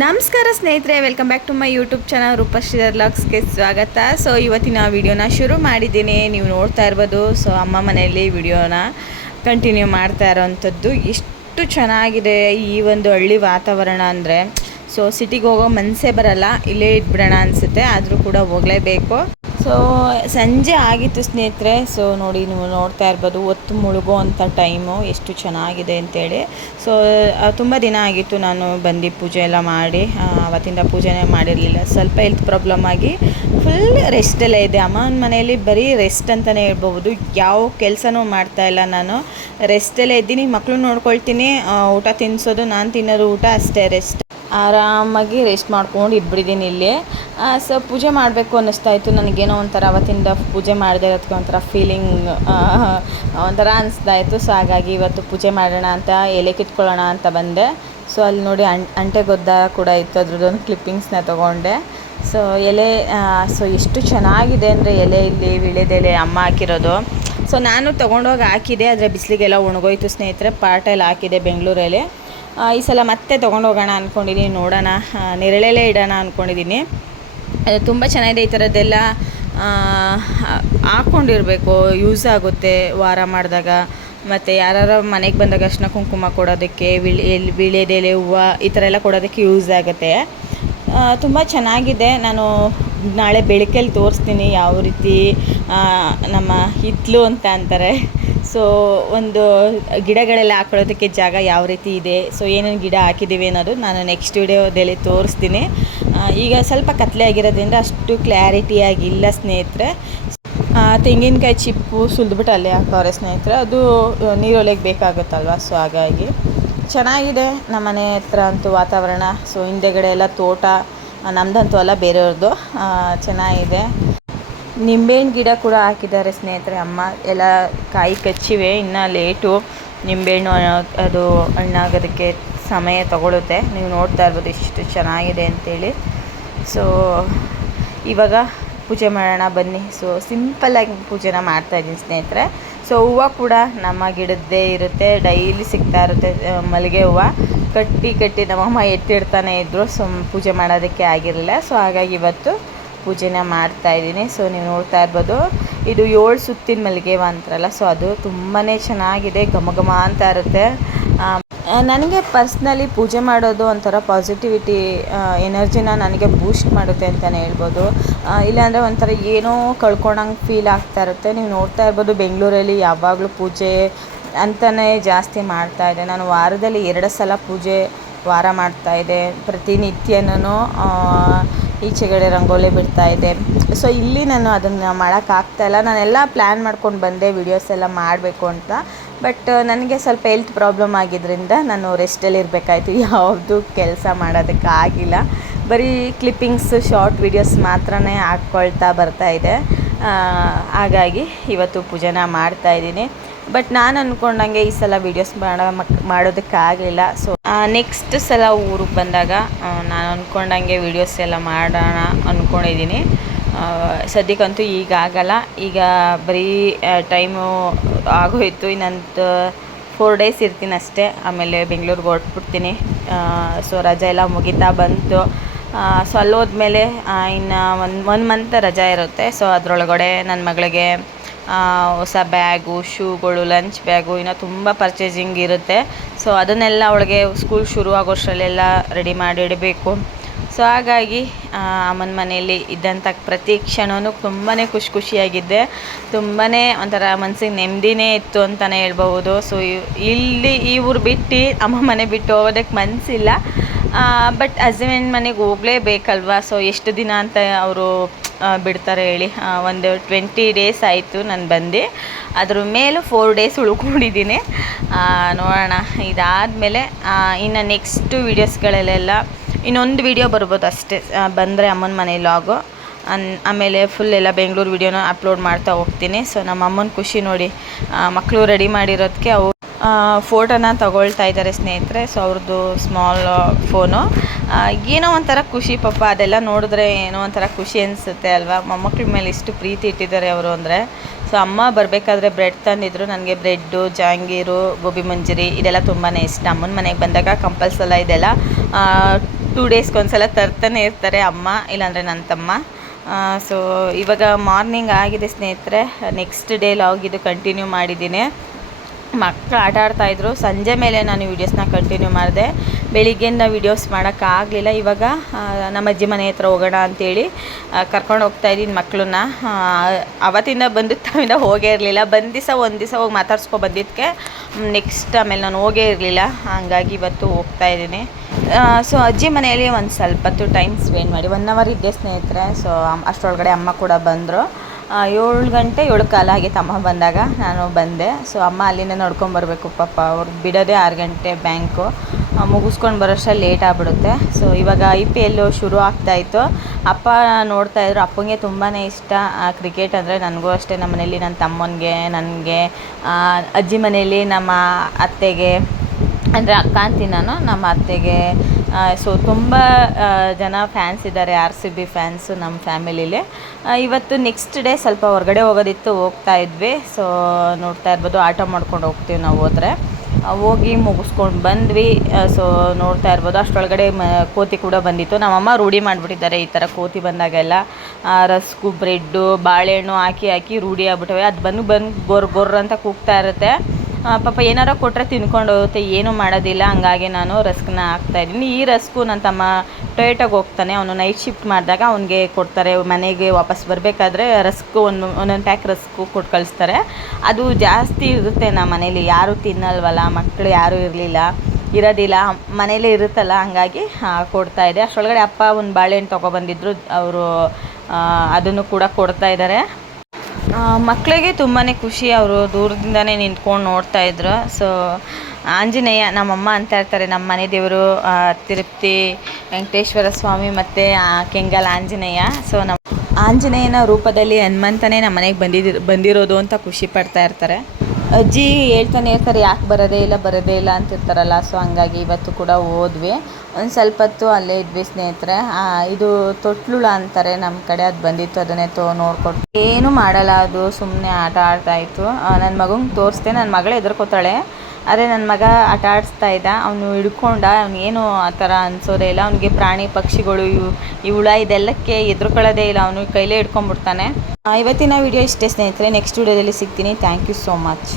ನಮಸ್ಕಾರ ಸ್ನೇಹಿತರೆ welcome back to my YouTube channel Roopashridhar ಲಾಗ್ಸ್ಗೆ ಸ್ವಾಗತ. ಸೊ ಇವತ್ತಿನ ವಿಡಿಯೋನ ಶುರು ಮಾಡಿದ್ದೀನಿ. ನೀವು ನೋಡ್ತಾ ಇರ್ಬೋದು ಸೊ ಅಮ್ಮ ಮನೆಯಲ್ಲಿ ವಿಡಿಯೋನ ಕಂಟಿನ್ಯೂ ಮಾಡ್ತಾ ಇರೋವಂಥದ್ದು ಎಷ್ಟು ಚೆನ್ನಾಗಿದೆ ಈ ಒಂದು ಹಳ್ಳಿ ವಾತಾವರಣ ಅಂದರೆ. ಸೊ ಸಿಟಿಗೆ ಹೋಗೋ ಮನಸ್ಸೇ ಬರಲ್ಲ, ಇಲ್ಲೇ ಇಟ್ಬಿಡೋಣ ಅನಿಸುತ್ತೆ. ಆದರೂ ಕೂಡ ಹೋಗಲೇಬೇಕು. ಸೊ ಸಂಜೆ ಆಗಿತ್ತು ಸ್ನೇಹಿತರೆ. ಸೊ ನೋಡಿ, ನೀವು ನೋಡ್ತಾ ಇರ್ಬೋದು ಒತ್ತು ಮುಳುಗೋ ಅಂಥ ಟೈಮು, ಎಷ್ಟು ಚೆನ್ನಾಗಿದೆ ಅಂತೇಳಿ. ಸೊ ತುಂಬ ದಿನ ಆಗಿತ್ತು ನಾನು ಬಂದು ಪೂಜೆ ಎಲ್ಲ ಮಾಡಿ. ಅವತ್ತಿಂದ ಪೂಜೆನೇ ಮಾಡಿರಲಿಲ್ಲ. ಸ್ವಲ್ಪ ಹೆಲ್ತ್ ಪ್ರಾಬ್ಲಮ್ ಆಗಿ ಫುಲ್ ರೆಸ್ಟಲ್ಲೇ ಇದೆ. ಅಮ್ಮನ ಮನೆಯಲ್ಲಿ ಬರೀ ರೆಸ್ಟ್ ಅಂತಲೇ ಹೇಳ್ಬೋದು ಯಾವ ಕೆಲಸನೂ ಮಾಡ್ತಾ ಇಲ್ಲ ನಾನು. ರೆಸ್ಟಲ್ಲೇ ಇದ್ದೀನಿ. ಮಕ್ಕಳು ನೋಡ್ಕೊಳ್ತೀನಿ. ಊಟ ತಿನ್ನಿಸೋದು ನಾನು ತಿನ್ನೋದು ಊಟ ಅಷ್ಟೇ ರೆಸ್ಟ್ ಆರಾಮಾಗಿ ರೆಸ್ಟ್ ಮಾಡ್ಕೊಂಡು ಇದ್ಬಿಟ್ಟಿದ್ದೀನಿ ಇಲ್ಲಿ. ಸೊ ಪೂಜೆ ಮಾಡಬೇಕು ಅನ್ನಿಸ್ತಾ ಇತ್ತು. ನನಗೇನೋ ಒಂಥರ ಅವತ್ತಿಂದ ಪೂಜೆ ಮಾಡದೇ ಇರೋದಕ್ಕೆ ಒಂಥರ ಫೀಲಿಂಗ್ ಒಂಥರ ಅನಿಸ್ತಾ ಇತ್ತು. ಸೊ ಹಾಗಾಗಿ ಇವತ್ತು ಪೂಜೆ ಮಾಡೋಣ ಅಂತ, ಎಲೆ ಕಿತ್ಕೊಳ್ಳೋಣ ಅಂತ ಬಂದೆ. ಸೊ ಅಲ್ಲಿ ನೋಡಿ ಅಂ, ಅಂಟೆಗೊದ್ದ ಕೂಡ ಇತ್ತು. ಅದ್ರದ್ದೊಂದು ಕ್ಲಿಪ್ಪಿಂಗ್ಸ್ನ ತೊಗೊಂಡೆ. ಸೊ ಎಲೆ ಸೊ ಎಷ್ಟು ಚೆನ್ನಾಗಿದೆ ಅಂದರೆ ಎಲೆ ಇಲ್ಲಿ ವಿಳೆದೆಲೆ ಅಮ್ಮ ಹಾಕಿರೋದು. ಸೊ ನಾನು ತೊಗೊಂಡೋಗಿ ಹಾಕಿದೆ. ಆದರೆ ಬಿಸಿಲಿಗೆಲ್ಲ ಒಣಗೋಯ್ತು ಸ್ನೇಹಿತರೆ. ಪಾಟಲ್ಲಿ ಹಾಕಿದೆ ಬೆಂಗಳೂರಲ್ಲಿ. ಈ ಸಲ ಮತ್ತೆ ತೊಗೊಂಡೋಗೋಣ ಅಂದ್ಕೊಂಡಿದ್ದೀನಿ ನೋಡೋಣ. ನೆರಳೆಲೆ ಇಡೋಣ ಅಂದ್ಕೊಂಡಿದ್ದೀನಿ ಅದು ತುಂಬ ಚೆನ್ನಾಗಿದೆ ಈ ಥರದ್ದೆಲ್ಲ ಹಾಕ್ಕೊಂಡಿರಬೇಕು ಯೂಸ್ ಆಗುತ್ತೆ ವಾರ ಮಾಡಿದಾಗ. ಮತ್ತು ಯಾರು ಮನೆಗೆ ಬಂದಾಗ ಅರ್ಶಿನ ಕುಂಕುಮ ಕೊಡೋದಕ್ಕೆ ವಿಳಿ ಎಲ್ಲಿ ಹೂವು ಈ ಥರ ಎಲ್ಲ ಕೊಡೋದಕ್ಕೆ ಯೂಸ್ ಆಗುತ್ತೆ. ತುಂಬ ಚೆನ್ನಾಗಿದೆ. ನಾನು ನಾಳೆ ಬೆಳಕಲ್ಲಿ ತೋರಿಸ್ತೀನಿ ಯಾವ ರೀತಿ ನಮ್ಮ ಹಿತ್ಲು ಅಂತ ಅಂತಾರೆ. ಸೊ ಒಂದು ಗಿಡಗಳೆಲ್ಲ ಹಾಕೊಳ್ಳೋದಕ್ಕೆ ಜಾಗ ಯಾವ ರೀತಿ ಇದೆ? ಸೊ ಏನೇನು ಗಿಡ ಹಾಕಿದ್ದೀವಿ ಅನ್ನೋದು ನಾನು ನೆಕ್ಸ್ಟ್ ವಿಡಿಯೋದಲ್ಲಿ ತೋರಿಸ್ತೀನಿ. ಈಗ ಸ್ವಲ್ಪ ಕತ್ಲೆ ಆಗಿರೋದ್ರಿಂದ ಅಷ್ಟು ಕ್ಲಾರಿಟಿಯಾಗಿಲ್ಲ ಸ್ನೇಹಿತರೆ. ಆ, ತೆಂಗಿನಕಾಯಿ ಚಿಪ್ಪು ಸುಲಿದ್ಬಿಟ್ಟು ಅಲ್ಲೇ ಹಾಕೋರೆ ಸ್ನೇಹಿತರೆ. ಅದು ನೀರೊಳಗೆ ಬೇಕಾಗುತ್ತಲ್ವ? ಸೊ ಹಾಗಾಗಿ ಚೆನ್ನಾಗಿದೆ ನಮ್ಮ ಮನೆ ಹತ್ರ ಅಂತೂ ವಾತಾವರಣ. ಸೊ ಹಿಂದೆಗಡೆ ಎಲ್ಲ ತೋಟ ನಮ್ಮದಂತೂ ಅಲ್ಲ ಬೇರೆಯವ್ರದ್ದು. ಚೆನ್ನಾಗಿದೆ. ನಿಂಬೆಹಣ್ಣು ಗಿಡ ಕೂಡ ಹಾಕಿದ್ದಾರೆ ಸ್ನೇಹಿತರೆ. ಅಮ್ಮ ಎಲ್ಲ ಕಾಯಿ ಕಚ್ಚಿವೆ, ಇನ್ನೂ ಲೇಟು ನಿಂಬೆಹಣ್ಣು ಹಣ್ಣು ಅದು ಹಣ್ಣಾಗೋದಕ್ಕೆ ಸಮಯ ತಗೊಳುತ್ತೆ. ನೀವು ನೋಡ್ತಾ ಇರ್ಬೋದು ಇಷ್ಟು ಚೆನ್ನಾಗಿದೆ ಅಂತೇಳಿ. ಸೊ ಇವಾಗ ಪೂಜೆ ಮಾಡೋಣ, ಬನ್ನಿ. ಸೊ ಸಿಂಪಲ್ಲಾಗಿ ಪೂಜೆನ ಮಾಡ್ತಾಯಿದ್ದೀನಿ ಸ್ನೇಹಿತರೆ. ಸೊ ಹೂವು ಕೂಡ ನಮ್ಮ ಗಿಡದ್ದೇ ಇರುತ್ತೆ. ಡೈಲಿ ಸಿಗ್ತಾ ಇರುತ್ತೆ ಮಲ್ಲಿಗೆ ಹೂವು. ಕಟ್ಟಿ ಕಟ್ಟಿ ನಮ್ಮಮ್ಮ ಎತ್ತಿಡ್ತಾನೆ ಇದ್ದರು ಸೊ ಪೂಜೆ ಮಾಡೋದಕ್ಕೆ ಆಗಿರಲಿಲ್ಲ. ಸೊ ಹಾಗಾಗಿ ಇವತ್ತು ಪೂಜೆನ ಮಾಡ್ತಾ ಇದ್ದೀನಿ. ಸೊ ನೀವು ನೋಡ್ತಾ ಇರ್ಬೋದು, ಇದು ಏಳು ಸುತ್ತಿನ ಮಲ್ಲಿಗೆ ಅಂತರಲ್ಲ ಸೊ ಅದು ತುಂಬಾ ಚೆನ್ನಾಗಿದೆ, ಘಮ ಘಮ ಅಂತ ಇರುತ್ತೆ. ನನಗೆ ಪರ್ಸ್ನಲಿ ಪೂಜೆ ಮಾಡೋದು ಒಂಥರ ಪಾಸಿಟಿವಿಟಿ ಎನರ್ಜಿನ ನನಗೆ ಬೂಸ್ಟ್ ಮಾಡುತ್ತೆ ಅಂತಲೇ ಹೇಳ್ಬೋದು. ಇಲ್ಲಾಂದರೆ ಒಂಥರ ಏನೋ ಕಳ್ಕೊಂಡಂಗೆ ಫೀಲ್ ಆಗ್ತಾ ಇರುತ್ತೆ. ನೀವು ನೋಡ್ತಾ ಇರ್ಬೋದು, ಬೆಂಗಳೂರಲ್ಲಿ ಯಾವಾಗಲೂ ಪೂಜೆ ಅಂತಲೇ ಜಾಸ್ತಿ ಮಾಡ್ತಾ ಇದೆ ನಾನು ವಾರದಲ್ಲಿ ಎರಡು ಸಲ ಪೂಜೆ ವಾರ ಮಾಡ್ತಾ ಇದೆ ಪ್ರತಿನಿತ್ಯನೂ ಈಚೆಗಡೆ ರಂಗೋಲಿ ಬಿಡ್ತಾ ಇದೆ. ಸೊ ಇಲ್ಲಿ ನಾನು ಅದನ್ನು ಮಾಡೋಕ್ಕಾಗ್ತಾ ಇಲ್ಲ. ನಾನೆಲ್ಲ ಪ್ಲ್ಯಾನ್ ಮಾಡ್ಕೊಂಡು ಬಂದೆ ವಿಡಿಯೋಸ್ ಎಲ್ಲ ಮಾಡಬೇಕು ಅಂತ. ಬಟ್ ನನಗೆ ಸ್ವಲ್ಪ ಹೆಲ್ತ್ ಪ್ರಾಬ್ಲಮ್ ಆಗಿದ್ದರಿಂದ ನಾನು ರೆಸ್ಟಲ್ಲಿ ಇರಬೇಕಾಯ್ತು. ಯಾವುದು ಕೆಲಸ ಮಾಡೋದಕ್ಕಾಗಿಲ್ಲ ಬರೀ ಕ್ಲಿಪ್ಪಿಂಗ್ಸ್ ಶಾರ್ಟ್ ವೀಡಿಯೋಸ್ ಮಾತ್ರನೇ ಹಾಕ್ಕೊಳ್ತಾ ಬರ್ತಾ ಇದೆ. ಹಾಗಾಗಿ ಇವತ್ತು ಪೂಜೆನ ಮಾಡ್ತಾ ಇದ್ದೀನಿ. ಬಟ್ ನಾನು ಅಂದ್ಕೊಂಡಂಗೆ ಈ ಸಲ ವೀಡಿಯೋಸ್ ಮಾಡೋ ಮಕ್ ಮಾಡೋದಕ್ಕಾಗಲಿಲ್ಲ ಸೊ ನೆಕ್ಸ್ಟ್ ಸಲ ಊರಿಗೆ ಬಂದಾಗ ನಾನು ಅಂದ್ಕೊಂಡಂಗೆ ವೀಡಿಯೋಸ್ ಎಲ್ಲ ಮಾಡೋಣ ಅಂದ್ಕೊಂಡಿದ್ದೀನಿ ಸದ್ಯಕ್ಕಂತೂ ಈಗ ಆಗಲ್ಲ. ಈಗ ಬರೀ ಟೈಮು ಆಗೋಯ್ತು. ಇನ್ನಂತು ಫೋರ್ ಡೇಸ್ ಇರ್ತೀನಿ ಅಷ್ಟೇ. ಆಮೇಲೆ ಬೆಂಗಳೂರಿಗೆ ಹೊರಟ್ಬಿಡ್ತೀನಿ. ಸೊ ರಜೆ ಎಲ್ಲ ಮುಗಿತಾ ಬಂತು. ಸೊ ಅಲ್ಲಿ ಹೋದ್ಮೇಲೆ ಇನ್ನು ಒಂದು ಒನ್ ಮಂತ್ ರಜಾ ಇರುತ್ತೆ. ಸೊ ಅದರೊಳಗಡೆ ನನ್ನ ಮಗಳಿಗೆ ಹೊಸ ಬ್ಯಾಗು, ಶೂಗಳು, ಲಂಚ್ ಬ್ಯಾಗು, ಇನ್ನೂ ತುಂಬ ಪರ್ಚೇಸಿಂಗ್ ಇರುತ್ತೆ. ಸೊ ಅದನ್ನೆಲ್ಲ ಅವಳಿಗೆ ಸ್ಕೂಲ್ ಶುರು ಆಗೋಷ್ಟರಲ್ಲೆಲ್ಲ ರೆಡಿ ಮಾಡಿ ಇಡಬೇಕು. ಸೊ ಹಾಗಾಗಿ ಅಮ್ಮನ ಮನೆಯಲ್ಲಿ ಇದ್ದಂಥ ಪ್ರತಿ ಕ್ಷಣವೂ ತುಂಬಾ ಖುಷಿ ಖುಷಿಯಾಗಿದ್ದೆ. ತುಂಬಾ ಒಂಥರ ಮನಸ್ಸಿಗೆ ನೆಮ್ಮದಿನೇ ಇತ್ತು ಅಂತಲೇ ಹೇಳ್ಬೋದು ಸೊ ಇಲ್ಲಿ ಈ ಊರು ಬಿಟ್ಟು ಅಮ್ಮ ಮನೆ ಬಿಟ್ಟು ಹೋಗೋದಕ್ಕೆ ಮನಸ್ಸಿಲ್ಲ ಬಟ್ ಹಸ್ಬೆಂಡ್ ಮನೆಗೆ ಹೋಗಲೇಬೇಕಲ್ವಾ? ಸೊ ಎಷ್ಟು ದಿನ ಅಂತ ಅವರು ಬಿಡ್ತಾರೆ ಹೇಳಿ. ಒಂದು ಟ್ವೆಂಟಿ ಡೇಸ್ ಆಯಿತು ನಾನು ಬಂದು. ಅದ್ರ ಮೇಲೆ ಫೋರ್ ಡೇಸ್ ಉಳ್ಕೊಂಡಿದ್ದೀನಿ. ನೋಡೋಣ. ಇದಾದಮೇಲೆ ಇನ್ನು ನೆಕ್ಸ್ಟು ವೀಡಿಯೋಸ್ಗಳಲ್ಲೆಲ್ಲ ಇನ್ನೊಂದು ವಿಡಿಯೋ ಬರ್ಬೋದು ಅಷ್ಟೇ. ಬಂದರೆ ಅಮ್ಮನ ಮನೆ ಲಾಗು ಅನ್, ಆಮೇಲೆ ಫುಲ್ ಎಲ್ಲ ಬೆಂಗಳೂರು ವೀಡಿಯೋನ ಅಪ್ಲೋಡ್ ಮಾಡ್ತಾ ಹೋಗ್ತೀನಿ. ಸೊ ನಮ್ಮ ಅಮ್ಮನ ಖುಷಿ ನೋಡಿ ಮಕ್ಕಳು ರೆಡಿ ಮಾಡಿರೋದಕ್ಕೆ ಅವು ಫೋಟೋನ ತಗೊಳ್ತಾ ಇದ್ದಾರೆ ಸ್ನೇಹಿತರೆ. ಸೊ ಅವ್ರದ್ದು ಸ್ಮಾಲ್ ಫೋನು ಏನೋ ಒಂಥರ ಖುಷಿ ಪಾಪ. ಅದೆಲ್ಲ ನೋಡಿದ್ರೆ ಏನೋ ಒಂಥರ ಖುಷಿ ಅನಿಸುತ್ತೆ ಅಲ್ವಾ? ಮೊಮ್ಮಕ್ಳ ಮೇಲೆ ಇಷ್ಟು ಪ್ರೀತಿ ಇಟ್ಟಿದ್ದಾರೆ ಅವರು ಅಂದರೆ. ಸೊ ಅಮ್ಮ ಬರಬೇಕಾದ್ರೆ ಬ್ರೆಡ್ ತಂದಿದ್ರು. ನನಗೆ ಬ್ರೆಡ್ಡು ಜಾಂಗೀರು, ಗೋಬಿ ಮಂಜೂರಿ ಇದೆಲ್ಲ ತುಂಬಾ ಇಷ್ಟ. ಅಮ್ಮನ ಮನೆಗೆ ಬಂದಾಗ ಕಂಪಲ್ಸಲ್ಲ ಇದೆಲ್ಲ. ಟೂ ಡೇಸ್ಗೆ ಒಂದ್ಸಲ ತರ್ತಾನೆ ಇರ್ತಾರೆ ಅಮ್ಮ, ಇಲ್ಲಾಂದರೆ ನನ್ನ ತಮ್ಮ. ಸೊ ಇವಾಗ ಮಾರ್ನಿಂಗ್ ಆಗಿದೆ ಸ್ನೇಹಿತರೆ. ನೆಕ್ಸ್ಟ್ ಡೇ ಲಾಗ್ ಇದು ಕಂಟಿನ್ಯೂ ಮಾಡಿದ್ದೀನಿ. ಮಕ್ಕಳು ಆಟ ಆಡ್ತಾ ಇದ್ರು. ಸಂಜೆ ಮೇಲೆ ನಾನು ವೀಡಿಯೋಸ್ನ ಕಂಟಿನ್ಯೂ ಮಾಡಿದೆ. ಬೆಳಿಗ್ಗೆಯಿಂದ ವೀಡಿಯೋಸ್ ಮಾಡೋಕ್ಕಾಗಲಿಲ್ಲ ಇವಾಗ ನಮ್ಮ ಅಜ್ಜಿ ಮನೆ ಹತ್ರ ಹೋಗೋಣ ಅಂತೇಳಿ ಕರ್ಕೊಂಡು ಹೋಗ್ತಾ ಇದ್ದೀನಿ ಮಕ್ಕಳನ್ನ ಅವತ್ತಿಂದ ಬಂದು ತಾವಿಂದ ಹೋಗೇ ಇರಲಿಲ್ಲ. ಬಂದು ದಿವಸ, ಒಂದು ದಿವಸ ಹೋಗಿ ಮಾತಾಡ್ಸ್ಕೊ ಬಂದಿದ್ದಕ್ಕೆ ನೆಕ್ಸ್ಟ್ ಆಮೇಲೆ ನಾನು ಹೋಗೇ ಇರಲಿಲ್ಲ. ಹಂಗಾಗಿ ಇವತ್ತು ಹೋಗ್ತಾ ಇದ್ದೀನಿ. ಸೊ ಅಜ್ಜಿ ಮನೆಯಲ್ಲಿ ಒಂದು ಸ್ವಲ್ಪ ಹೊತ್ತು ಟೈಮ್ ಸ್ಪೆಂಡ್ ಮಾಡಿ. ಒನ್ ಅವರ್ ಇದ್ದೆ ಸ್ನೇಹಿತರೆ. ಸೊ ಅಷ್ಟರೊಳಗಡೆ ಅಮ್ಮ ಕೂಡ ಬಂದರು. ಏಳು ಗಂಟೆ ಏಳು ಕಾಲ ಆಗಿತ್ತು ಅಮ್ಮ ಬಂದಾಗ ನಾನು ಬಂದೆ. ಸೊ ಅಮ್ಮ ಅಲ್ಲಿಂದ ನೋಡ್ಕೊಂಬರ್ಬೇಕು ಪಾಪ. ಅವ್ರು ಬಿಡೋದೇ ಆರು ಗಂಟೆ ಬ್ಯಾಂಕು ಮುಗಿಸ್ಕೊಂಡು ಬರೋಷ್ಟ ಲೇಟ್ ಆಗಿಬಿಡುತ್ತೆ. ಸೊ ಇವಾಗ ಐ ಪಿ ಎಲ್ಲು ಶುರು ಆಗ್ತಾಯಿತ್ತು ಅಪ್ಪ ನೋಡ್ತಾ ಇದ್ರು. ಅಪ್ಪಂಗೆ ತುಂಬಾ ಇಷ್ಟ. ಕ್ರಿಕೆಟ್ ಅಂದರೆ ನನಗೂ ಅಷ್ಟೇ. ನಮ್ಮ ಮನೇಲಿ ನನ್ನ ತಮ್ಮನಿಗೆ, ನನಗೆ ಅಜ್ಜಿ ಮನೇಲಿ ನಮ್ಮ ಅತ್ತೆಗೆ, ಅಂದರೆ ಅಕ್ಕ ಅಂತೀನಿ ನಾನು ನಮ್ಮ ಅತ್ತೆಗೆ ಸೊ ತುಂಬ ಜನ ಫ್ಯಾನ್ಸ್ ಇದ್ದಾರೆ ಆರ್ ಸಿ ಬಿ ಫ್ಯಾನ್ಸು ನಮ್ಮ ಫ್ಯಾಮಿಲೀಲಿ ಇವತ್ತು ನೆಕ್ಸ್ಟ್ ಡೇ ಸ್ವಲ್ಪ ಹೊರಗಡೆ ಹೋಗೋದಿತ್ತು, ಹೋಗ್ತಾ ಇದ್ವಿ. ಸೊ ನೋಡ್ತಾ ಇರ್ಬೋದು, ಆಟೋ ಮಾಡ್ಕೊಂಡು ಹೋಗ್ತೀವಿ ನಾವು ಹೋದರೆ. ಹೋಗಿ ಮುಗಿಸ್ಕೊಂಡು ಬಂದ್ವಿ. ಸೊ ನೋಡ್ತಾ ಇರ್ಬೋದು ಅಷ್ಟರೊಳಗಡೆ ಮ, ಕೋತಿ ಕೂಡ ಬಂದಿತ್ತು. ನಮ್ಮಮ್ಮ ರೂಢಿ ಮಾಡಿಬಿಟ್ಟಿದ್ದಾರೆ ಈ ಥರ ಕೋತಿ ಬಂದಾಗೆಲ್ಲ. ರಸ್ಕು, ಬ್ರೆಡ್ಡು, ಬಾಳೆಹಣ್ಣು ಹಾಕಿ ಹಾಕಿ ರೂಢಿ ಆಗ್ಬಿಟ್ಟವೆ. ಅದು ಬಂದು ಬಂದು ಗೊರ್ ಗೊರ್ರ ಅಂತ ಕೂಗ್ತಾ ಇರುತ್ತೆ. ಪಾಪ ಏನಾರ ಕೊಟ್ಟರೆ ತಿನ್ಕೊಂಡು ಹೋಗುತ್ತೆ, ಏನೂ ಮಾಡೋದಿಲ್ಲ, ಹಂಗಾಗಿ ನಾನು ರಸ್ಕ್ನ ಹಾಕ್ತಾಯಿದ್ದೀನಿ ಈ ರಸ್ಕು ನನ್ನ ತಮ್ಮ ಟೊಯೋಟೋಗೆ ಹೋಗ್ತಾನೆ, ಅವನು ನೈಟ್ ಶಿಫ್ಟ್ ಮಾಡಿದಾಗ ಅವನಿಗೆ ಕೊಡ್ತಾರೆ, ಮನೆಗೆ ವಾಪಸ್ ಬರಬೇಕಾದ್ರೆ ರಸ್ಕು ಒಂದು, ಒಂದೊಂದು ಪ್ಯಾಕ್ ರಸ್ಕು ಕೊಟ್ಟು ಕಳಿಸ್ತಾರೆ. ಅದು ಜಾಸ್ತಿ ಇರುತ್ತೆ ನಮ್ಮ ಮನೇಲಿ, ಯಾರೂ ತಿನ್ನಲ್ವಲ್ಲ ಮಕ್ಕಳು ಯಾರೂ ಇರಲಿಲ್ಲ, ಇರೋದಿಲ್ಲ, ಮನೇಲೇ ಇರುತ್ತಲ್ಲ, ಹಂಗಾಗಿ ಕೊಡ್ತಾ ಇದೆ. ಅಷ್ಟರೊಳಗಡೆ ಅಪ್ಪ ಒಂದು ಬಾಳೆಹಣ್ಣು ತೊಗೊಬಂದಿದ್ರು, ಅವರು ಅದನ್ನು ಕೂಡ ಕೊಡ್ತಾ ಇದ್ದಾರೆ. ಮಕ್ಕಳಿಗೆ ತುಂಬಾ ಖುಷಿ ಅವರು ದೂರದಿಂದನೇ ನಿಂತ್ಕೊಂಡು ನೋಡ್ತಾ ಇದ್ರು. ಸೊ ಆಂಜನೇಯ ನಮ್ಮಮ್ಮ ಅಂತ ಇರ್ತಾರೆ ನಮ್ಮ ಮನೆ ದೇವರು ತಿರುಪ್ತಿ, ವೆಂಕಟೇಶ್ವರ ಸ್ವಾಮಿ ಮತ್ತು ಕೆಂಗಲ್ ಆಂಜನೇಯ. ಸೊ ನಮ್ಮ ಆಂಜನೇಯನ ರೂಪದಲ್ಲಿ ಹನುಮಂತನೇ ನಮ್ಮ ಮನೆಗೆ ಬಂದಿದ್ದು ಬಂದಿರೋದು ಅಂತ ಖುಷಿ ಪಡ್ತಾ ಇರ್ತಾರೆ. ಅಜ್ಜಿ ಹೇಳ್ತಾನೆ ಇರ್ತಾರೆ, ಯಾಕೆ ಬರೋದೇ ಇಲ್ಲ ಬರೋದೇ ಇಲ್ಲ ಅಂತಿರ್ತಾರಲ್ಲ ಸೊ ಹಂಗಾಗಿ ಇವತ್ತು ಕೂಡ ಹೋದ್ವಿ. ಒಂದು ಸ್ವಲ್ಪ ಹೊತ್ತು ಅಲ್ಲೇ ಇದ್ವಿ ಸ್ನೇಹಿತರೆ. ಇದು ತೊಟ್ಲುಳ ಅಂತಾರೆ ನಮ್ಮ ಕಡೆ, ಅದು ಬಂದಿತ್ತು, ಅದನ್ನೇ ತೋ ನೋಡ್ಕೊಟ್ಟು ಏನು ಮಾಡಲ್ಲ ಅದು ಸುಮ್ಮನೆ ಆಟ ಆಡ್ತಾಯಿತ್ತು ನನ್ನ ಮಗಂಗೆ ತೋರಿಸ್ದೆ ನನ್ನ ಮಗಳು ಎದುರ್ಕೋತಾಳೆ ಆದರೆ ನನ್ನ ಮಗ ಆಟ ಆಡಿಸ್ತಾ ಇದ್ದ. ಅವನು ಹಿಡ್ಕೊಂಡ ಅವನೇನು ಆ ಥರ ಅನಿಸೋದೇ ಇಲ್ಲ. ಅವನಿಗೆ ಪ್ರಾಣಿ, ಪಕ್ಷಿಗಳು, ಇವು, ಈ ಹುಳ ಇದೆಲ್ಲಕ್ಕೆ ಎದುರುಕೊಳ್ಳೋದೇ ಇಲ್ಲ. ಅವನು ಕೈಲೇ ಹಿಡ್ಕೊಂಡ್ಬಿಡ್ತಾನೆ. ಇವತ್ತಿನ ವಿಡಿಯೋ ಇಷ್ಟೇ ಸ್ನೇಹಿತರೆ. ನೆಕ್ಸ್ಟ್ ವಿಡಿಯೋದಲ್ಲಿ ಸಿಗ್ತೀನಿ. Thank you so much